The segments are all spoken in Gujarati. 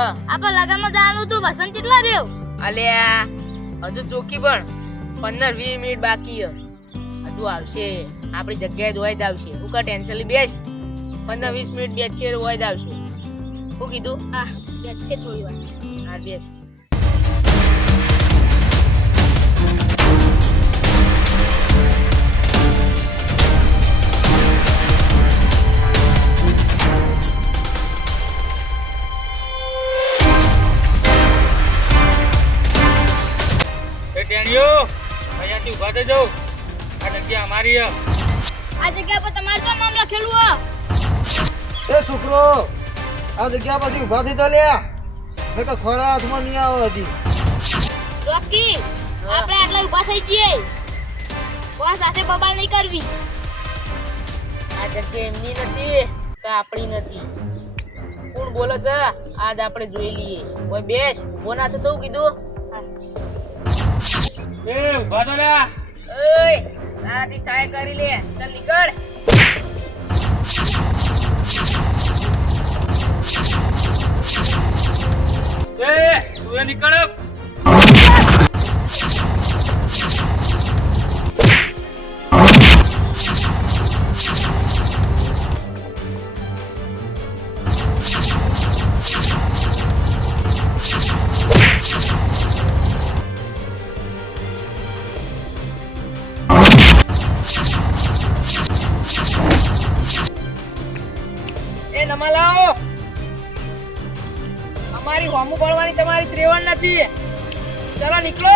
હા આપણે લગનમાં જવાનું હતું વસંત કેટલા રહ્યો અલ્યા હજુ ચોકી પણ 15-20 મિનિટ બાકી હજુ આવશે આપણી જગ્યાએ જોઈ જ આવશે હું કા ટેન્શન બેસ 15-20 મિનિટ બેસ છે હોય જ આવશે શું કીધું હા યાદ છે થોડી વાર હા બેસ અહીંયાથી ઉભા થઈ જાઓ આ જગ્યા અમારી આ જગ્યા પર તમારું તો નામ લખેલું હ એ છોકરો આ જગ્યા પરથી ઉભા થઈ તો લ્યા નકર ખોરા હાથમાં નહીં આવે હજી રોકી આપણે આટલા ઊભા થઈ જઈએ કોઈ સાથે બબાલ નહીં કરવી આ જગ્યા એમની નથી તો આપણી નથી કોણ બોલે છે આજ આપણે જોઈ લઈએ ઓય બેસ બોના તો તું કીધું એ ઉભા તો લ્યા ઓય તારાથી ચાય કરી લે ચાલ નીકળ તું એ નીકળ નમા લાવો અમારી હોમું પડવાની તમારી ત્રેવણ નથી ચલો નીકળો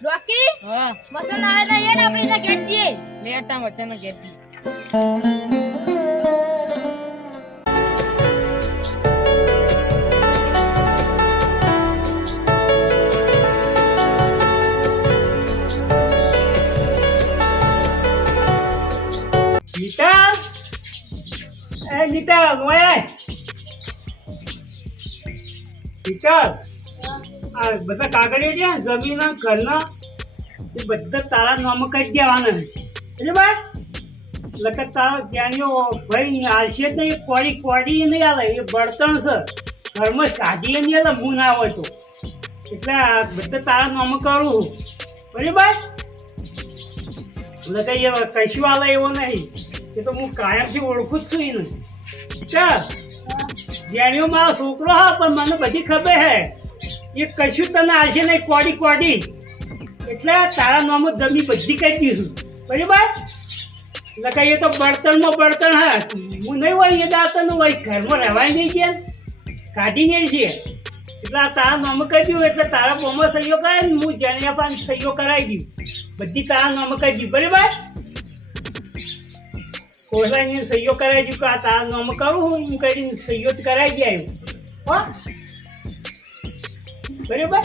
રોકી હા વસંત આવે તો યાર આપણે એના ગેટ જઈએ લેટા વચ્ચેના ગેટથી ગીતા એ ગીતા મોય ગીતા આ બધા કાગળિયા છે જમીનના ઘરના એ બધા તારા નામ કરી દેવાના એટલે ભાઈ લખત તારો જાણીઓ ભાઈ હાલશે જ નહીં કોડી કોડી નહીં આવે એ બળતણ છે ઘરમાં કાઢીએ નહીં આવે હું ના આવે તો એટલે આ બધા તારા નામ કરું બરાબર લગાઈ કશું આવે એવો નહીં એ તો હું કાયમથી ઓળખું જ છું એને ચાલ જેણીઓ મારો છોકરો હા પણ મને બધી ખબર હે એ કશું તને આવશે નહીં કોડી કોડી એટલે તારા નામ જમી બધી કહી દઈશું બરાબર લખાઈ એ તો બળતણમાં બળતણ હા હું નહીં હોય એ દાતન હોય ઘરમાં રહેવાય નહીં ગયા કાઢી નહીં છે એટલે આ તારા નામ કહી દઉં એટલે તારા બોમાં સહીઓ કરાય ને હું જેણીયા પણ સહીઓ કરાવી દઉં બધી તારા નામ કહી દઉં બરાબર કોસાની સહીઓ કરાવી દઉં કે આ તારા નામ કરું હું કરીને સહીઓ કરાવી દે હો બરાબર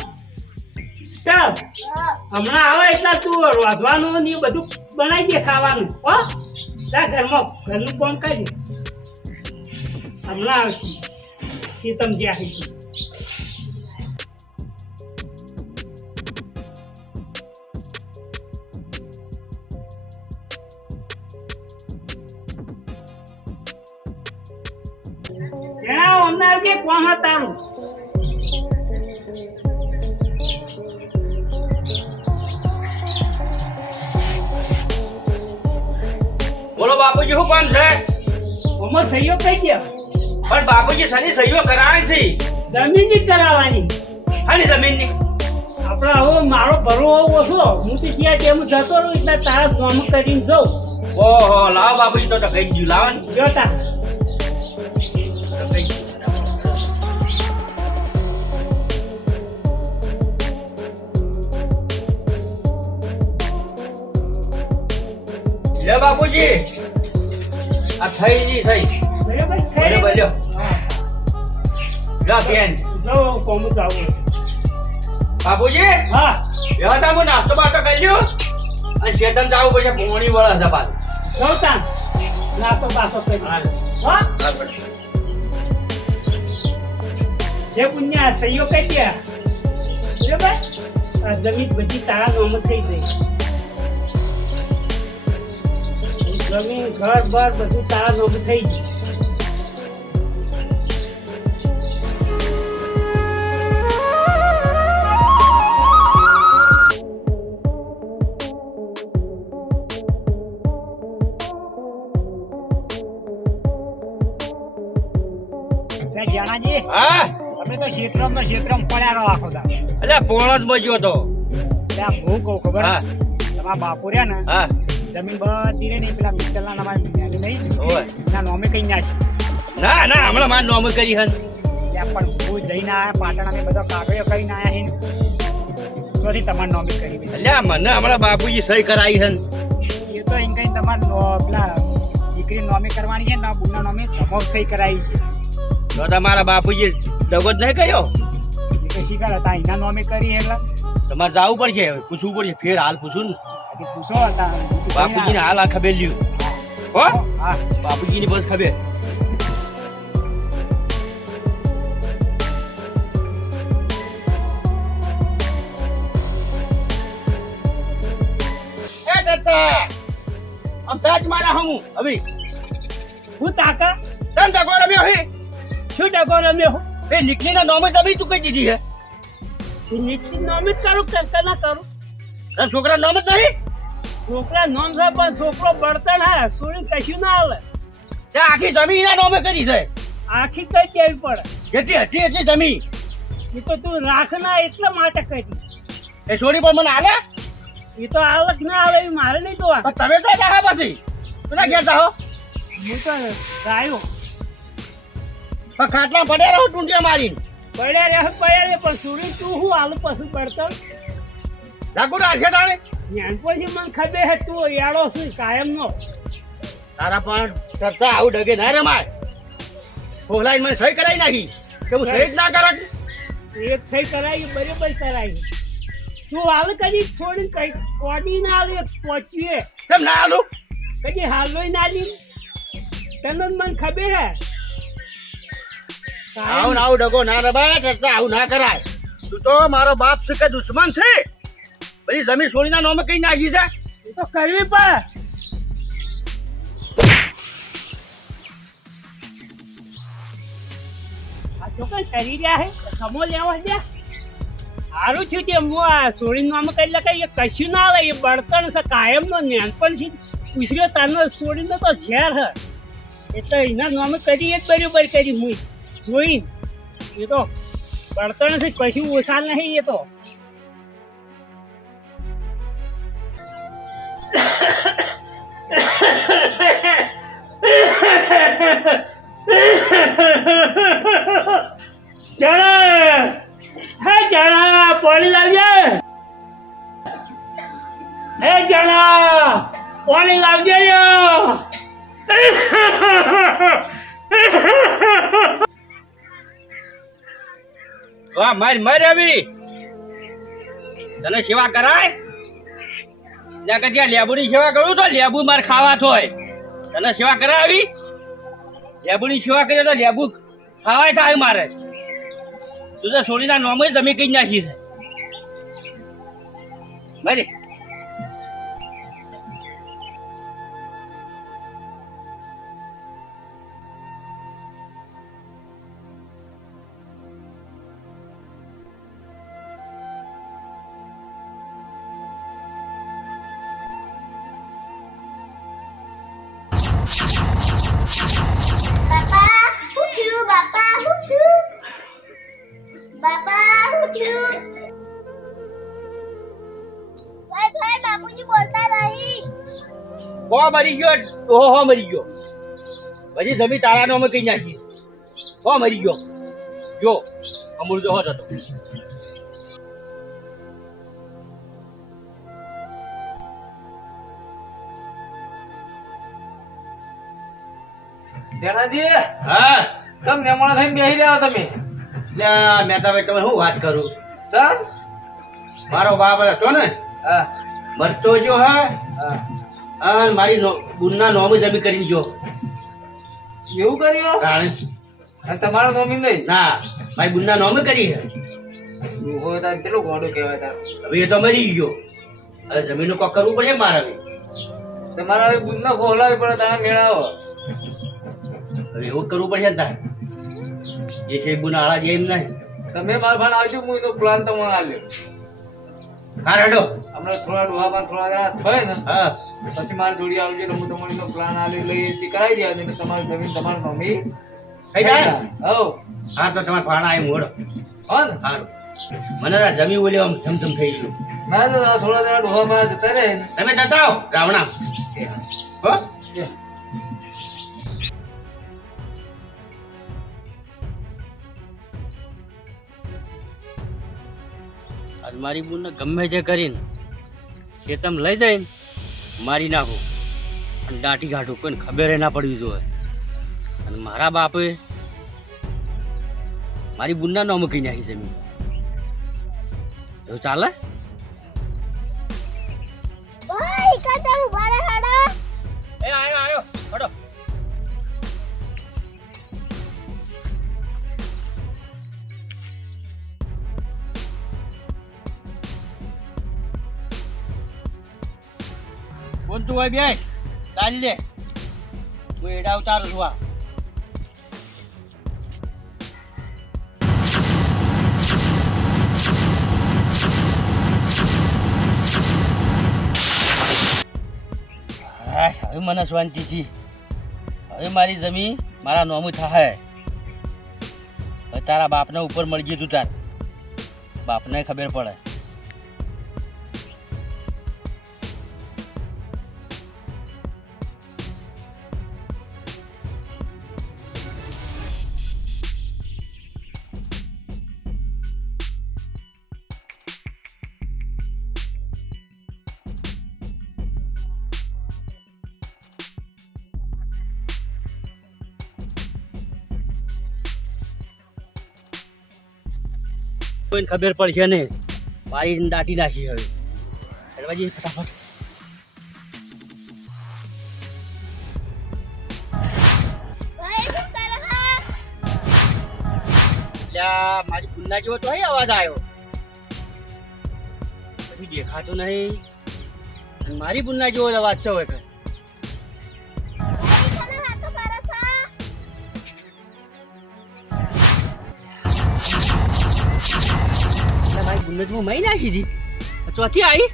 ચાલ હમણાં આવે એટલે તું રોધવાનું ને એ બધું બનાવી દે ખાવાનું હો જા ઘરનું કામ કરી હમણાં આવશે શીતમ જ્યાં છે કોણ તારું બોલો બાપુજી શું કામ છે અમાર સહીઓ કઈ ગયા પણ બાપુજી શની સહીઓ કરાવવાની છે જમીન જ કરાવવાની હાની જમીનની આપણે હવે મારો ભરો ઓછો હું તો ત્યાં જેમ જતો રહું એટલે તારા કામ કરીને જાઉં ઓહો લાવો બાપુજી તો કઈ ગયું લાવો ને જોતા લે બાપુજી આ થઈ ની થઈ બરાબર બરાબર લ્યો લા બેન જાઓ કોમ જાઓ બાપુજી હા એવા તા હું નાસ્તો બાસ્તો કરી લ્યો અને શેતમ જાવું પછી પોણી વળે છે પાછું જોતા નાસ્તો બાસ્તો કરી હા બરાબર જે પુણ્યા સહીઓ કહી દે બરાબર આ જમીન બધી તારા નામ થઈ ગઈ જમીન ઘર બાર બધું તારા નામ થઈ ગયું જાણાજી હા તમે તો ક્ષેત્રમ પડ્યા રહો આખો દા એટલે પોણો જ બચ્યો તો ત્યાં હું કહું ખબર હા તમારા બાપુ રહ્યા ને હા જમીન બધી રે ને પેલા મિત્તલના નામાં નહીં ઓય. એના નામે કઈ ના છે ના ના હમણાં માર નોમ કરી હન ત્યાં પણ હું જઈને આયા પાટણ અમે બધો કાગળિયો કરીને આયા હે નથી તમારે નોમી કરી દે એટલે મને હમણાં બાપુજી સહી કરાવી હન એ તો એમ કઈ તમારે પેલા દીકરી નોમી કરવાની છે ને બુના નોમી તમારે સહી કરાવી છે તો તમારા બાપુજી દગો જ નહીં કર્યો એ તો શીખર હતા એના નોમી કરી એટલે તમારે જવું પડશે પૂછવું પડશે ફેર હાલ પૂછું ને હજી પૂછો હતા બાપુજીને હાલ આ ખબર લ્યું હો હા બાપુજીની બસ ખબર એ દત્તા આમ તાજ મારા હમું હવે હું તાકા તન તકો રમ્યો હે શું ટકો રમ્યો હું એ નીકળીના નોમે તમે ચૂકી દીધી હે તું નીતિ નામ જ કરું કરતા ના કરું તારા છોકરા નોમ જ નહીં છોકરા નામ છે પણ છોકરો બળતણ હે છોડી કશું ના આવે તે આખી જમીન એના નોમે કરી છે આખી કઈ દેવી પડે જેટલી હતી એટલી જમીન એ તો તું રાખ ના એટલા માટે કરી એ છોડી પણ મને હાલે એ તો આવક ના આવે એ મારે નહીં જોવા પણ તમે તો જાહા પછી પેલા ઘેર જાહો હું તો ગાયો પણ ખાટલા પડ્યા રહો ટૂંટિયા મારીને પડ્યા રહે પણ છોડી તું હું હાલ પછી બળતણ લાગુ રાખે તાણે પછી મને ખબર હે તું યાળો છું કાયમ નો તારા પણ કરતા આવું ડગે ના રમાય ફોલાઈ મને સહી કરાવી નાખી કે હું સહી જ ના કરત એક સહી કરાવી બરોબર કરાવી તું હાલ કદી છોડી કઈ કોડી ના આવે પહોંચીએ કેમ ના આલું કદી હાલો ના લી તને જ મને ખબર હે આવું ને આવું ડગો ના રમાય કરતા આવું ના કરાય તું તો મારો બાપ છે કે દુશ્મન છે બધી જમીન છોડીના નોમે કઈ નાખી છે એ તો કરવી પડે આ છોકરા કરી રહ્યા હે ખમો લેવા દે સારું છે કે હું આ સોડીનું નામ કરી લે કઈ કશું ના આવે એ બળતણ છે કાયમ નો નાનપણથી પૂછ્યો તારનો સોડીનો તો ઝેર હે એટલે એના નામે કરી જ બરોબર કરી હું જોઈને એ તો બળતણ છે કશું ઓછા નહીં એ તો જણા હે જણા પાણી લાવજે હે જણા પાણી લાવજે વાહ મારી મારી આવી તને સેવા કરાય ત્યાં કે ત્યાં લેબુની સેવા કરું તો લેબુ માર ખાવા થોય તને સેવા કરાય આવી લેબુની સેવા કરીએ તો લેબુ ખાવાય થાય મારે તું તો સોનીના નોમે જમી કઈ નાખી છે મારી બાપુજી બોલતા નહીં હો મરી ગયો હો મરી ગયો પછી જમી તારા નોમે કઈ નાખી હો મરી ગયો જો અમૂલ જો હતો જનાજી હા તમ નેમણા થઈને બેહી રહ્યા તમે લ્યા મેં તમે તમે શું વાત કરું સર મારો બાપ હતો ને હા મરતો જો હા હા અને મારી બુનના નોમ જમી કરીને જો એવું કર્યું કારણ અને તમારો નોમી નહીં ના મારી બુનના નામે કરી છે. ડોહો તાર ચેલો ગોડો કહેવાય તાર. હવે એ તો મરી ગયો. હવે જમીનનું કોક કરવું પડશે મારે હવે. તમારે હવે બુનના ખોલાવી પડે તારે મેળાવો. હવે એવું જ કરવું પડશે ને તારે. એ છે બુન આળા જેમ નહીં. તમે મારા ભાન આવજો, હું એનો પ્લાન તમને આલ્યો. હા રડો. હમણાં થોડા ડોહા પાન થોડા જણા થાય ને હા પછી મારી જોડી આવજો એટલે હું તમને એનો પ્લાન આલ્યો એટલે એ કરાવી દે અને તમારી જમીન તમારી મમ્મી થઈ જાય. હો હા તો તમારે ભાણા આવી મોડો. હો ને? સારું. મને આ જમી બોલ્યો આમ ધમધમ થઈ ગયું. ના ના થોડા જણા ડોહા માં જતા રહે ને. તમે જતા આવો રાવણા. હો આજ મારી બુનને ગમે તે કરીને ખેતમ લઈ જઈને મારી નાખો અને દાંટી કાઢું, કોઈને ખબર ના પડવી જોઈએ. અને મારા બાપે મારી બુનના નામ મૂકી નાખી જમીન. એવું ચાલે? ભાઈ કાચાનું બારે હાડા એ આયો આયો હડો. બોલ તું હોય બે ચાલ લે, હું એડા ઉતારું છું. હવે મને શાંતિથી, હવે મારી જમીન મારા નોમું થાય. હવે તારા બાપને ઉપર મળી ગયું તું, તાર બાપને ખબર પડે. કોઈને ખબર પડશે ને મારી દાટી નાખી. હવે દરવાજે ફટાફટ. ભાઈ શું કરે હા લ્યા મારી પુન્ના જેવો તો અવાજ આવ્યો, પછી દેખાતો નહીં. અને મારી પુન્ના જેવો અવાજ છે. હવે ભાઈ તને વાતો કરે છે મારી પુન્ને તો મહી નાખી હતી. ચોથી આવી.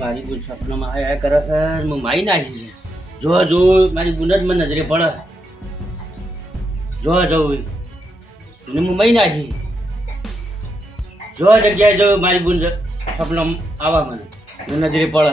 મારી બુન સપનામાં આયા કરે છે, હું મારી નાખી છે. જો જો મારી બુન જ મને નજરે પડે. જો જવું હું મારી નાખી. જો જગ્યાએ જો મારી બુન સપનામાં આવા મને નજરે પડે.